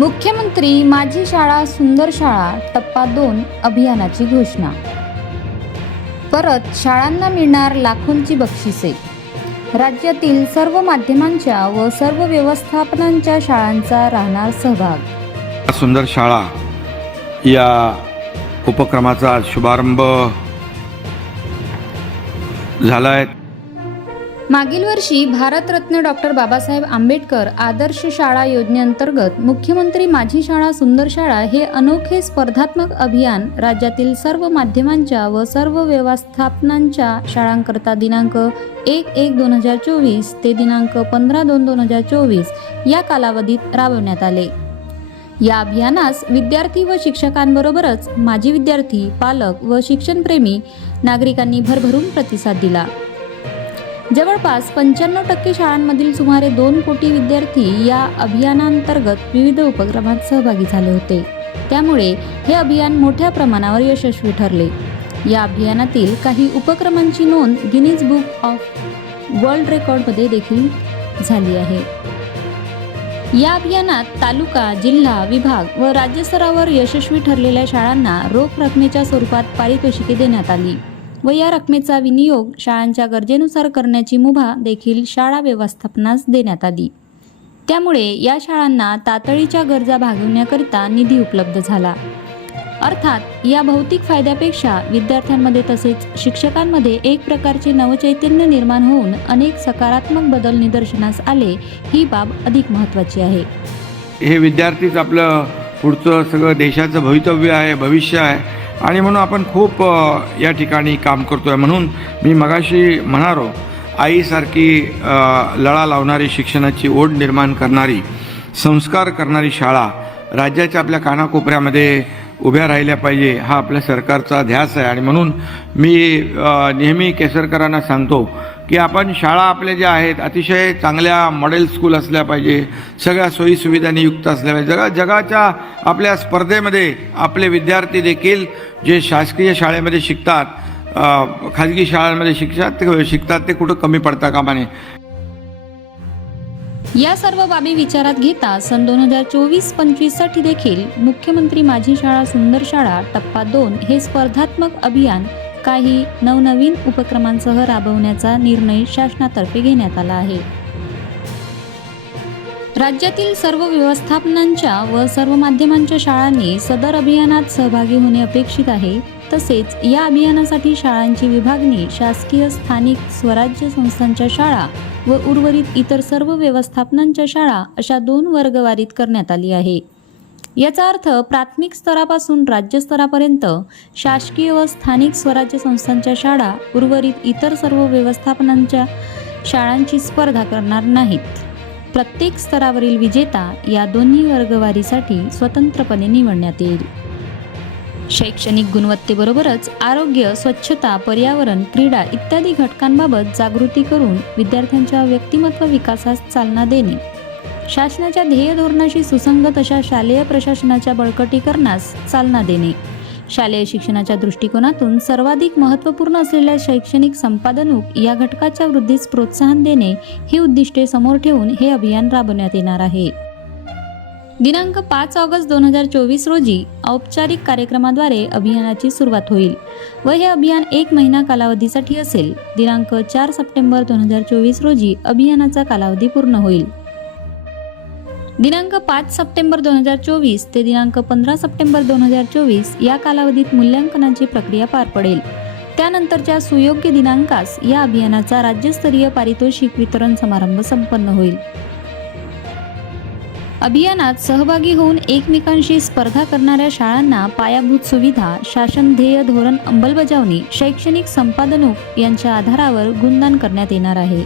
मुख्यमंत्री माझी शाळा सुंदर शाळा टप्पा दोन अभियानाची घोषणा. परत शाळांना मिळणार लाखोंची बक्षिसे. राज्यातील सर्व माध्यमांच्या व सर्व व्यवस्थापनांच्या शाळांचा राहणार सहभाग. सुंदर शाळा या उपक्रमाचा शुभारंभ झाला आहे मागील वर्षी भारतरत्न डॉक्टर बाबासाहेब आंबेडकर आदर्श शाळा योजनेअंतर्गत मुख्यमंत्री माझी शाळा सुंदर शाळा हे अनोखे स्पर्धात्मक अभियान राज्यातील सर्व माध्यमांच्या व सर्व व्यवस्थापनांच्या शाळांकरता दिनांक एक एक दोन हजार चोवीस ते दिनांक पंधरा दोन दोन हजार चोवीस या कालावधीत राबवण्यात आले. या अभियानास विद्यार्थी व शिक्षकांबरोबरच माजी विद्यार्थी पालक व शिक्षणप्रेमी नागरिकांनी भरभरून प्रतिसाद दिला. जवळपास पंच्याण्णव टक्के शाळांमधील सुमारे दोन कोटी विद्यार्थी या अभियानांतर्गत विविध उपक्रमात सहभागी झाले होते. त्यामुळे हे अभियान मोठ्या प्रमाणावर यशस्वी ठरले. या अभियानातील काही उपक्रमांची नोंद गिनीज बुक ऑफ वर्ल्ड रेकॉर्डमध्ये देखील झाली आहे. या अभियानात तालुका जिल्हा विभाग व राज्यस्तरावर यशस्वी ठरलेल्या शाळांना रोख रकमेच्या स्वरूपात पारितोषिके देण्यात आली. व या रकमेचा विनियोग शाळांच्या गरजेनुसार करण्याची मुभा देखील शाळा व्यवस्थापनास देण्यात आली. त्यामुळे या शाळांना तातडीच्या गरजा भागवण्याकरिता निधी उपलब्ध झाला. अर्थात या भौतिक फायद्यापेक्षा विद्यार्थ्यांमध्ये तसेच शिक्षकांमध्ये एक प्रकारचे नवचैतन्य निर्माण होऊन अनेक सकारात्मक बदल निदर्शनास आले ही बाब अधिक महत्त्वाची आहे. हे विद्यार्थीच आपलं पुढचं सगळं देशाचं भवितव्य आहे भविष्य आहे. आणि म्हणून आपण खूप या ठिकाणी काम करतो आहे म्हणून मी मगाशी म्हणारो आईसारखी लळा लावणारी शिक्षणाची ओढ निर्माण करणारी संस्कार करणारी शाळा राज्याच्या आपल्या कानाकोपऱ्यामध्ये उभ्या राहिल्या पाहिजे हा आपल्या सरकारचा ध्यास आहे. आणि म्हणून मी नेहमी केसरकरांना सांगतो की आपण शाळा आपल्या ज्या आहेत अतिशय चांगल्या मॉडेल स्कूल असल्या पाहिजे. सगळ्या सोयीसुविधांनी युक्त असल्या पाहिजे. जगा जगाच्या आपल्या स्पर्धेमध्ये आपले विद्यार्थी देखील जे शासकीय शाळेमध्ये शिकतात खाजगी शाळांमध्ये शिकतात ते शिकतात ते कुठं कमी पडता कामा नये या सर्व बाबी विचारात घेता सन दोन हजार चोवीस पंचवीससाठी देखील मुख्यमंत्री माझी शाळा सुंदर शाळा टप्पा दोन हे स्पर्धात्मक अभियान काही नवनवीन उपक्रमांसह राबवण्याचा निर्णय शासनातर्फे घेण्यात आला आहे. राज्यातील सर्व व्यवस्थापनांच्या व सर्व माध्यमांच्या शाळांनी सदर अभियानात सहभागी होणे अपेक्षित आहे. तसेच या अभियानासाठी शाळांची विभागणी शासकीय स्थानिक स्वराज्य संस्थांच्या शाळा व उर्वरित इतर सर्व व्यवस्थापनांच्या शाळा अशा दोन वर्गवारीत करण्यात आली आहे. याचा अर्थ प्राथमिक स्तरापासून राज्यस्तरापर्यंत शासकीय व स्थानिक स्वराज्य संस्थांच्या शाळा उर्वरित इतर सर्व व्यवस्थापनांच्या शाळांची स्पर्धा करणार नाहीत. प्रत्येक स्तरावरील विजेता या दोन्ही वर्गवारीसाठी स्वतंत्रपणे निवडण्यात येईल. शैक्षणिक गुणवत्तेबरोबरच आरोग्य स्वच्छता पर्यावरण क्रीडा इत्यादी घटकांबाबत जागृती करून विद्यार्थ्यांच्या व्यक्तिमत्व विकासास चालना देणे शासनाच्या ध्येय धोरणाशी सुसंगत अशा शालेय प्रशासनाच्या बळकटीकरणास चालना देणे. शालेय शिक्षणाच्या दृष्टिकोनातून सर्वाधिक महत्त्वपूर्ण असलेल्या शैक्षणिक संपादनूक या घटकाच्या वृद्धीस प्रोत्साहन देणे ही उद्दिष्टे समोर ठेवून हे अभियान राबवण्यात येणार आहे. दिनांक पाच ऑगस्ट दोन हजार चोवीस रोजी औपचारिक कार्यक्रमाद्वारे अभियानाची सुरुवात होईल व हे अभियान एक महिना कालावधीसाठी असेल. दिनांक चार सप्टेंबर दोन हजार चोवीस रोजी अभियानाचा कालावधी पूर्ण होईल. दिनांक पाच सप्टेंबर दोन हजार चोवीस ते दिनांक पंधरा सप्टेंबर दोन हजार चोवीस या कालावधीत मूल्यांकनाची प्रक्रिया पार पडेल. त्यानंतरच्या सुयोग्य दिनांकास या अभियानाचा राज्यस्तरीय पारितोषिक वितरण समारंभ संपन्न होईल. अभियानात सहभागी होऊन एकमेकांशी स्पर्धा करणाऱ्या शाळांना पायाभूत सुविधा शासन ध्येय धोरण अंमलबजावणी शैक्षणिक संपादनूक यांच्या आधारावर गुणदान करण्यात येणार आहे.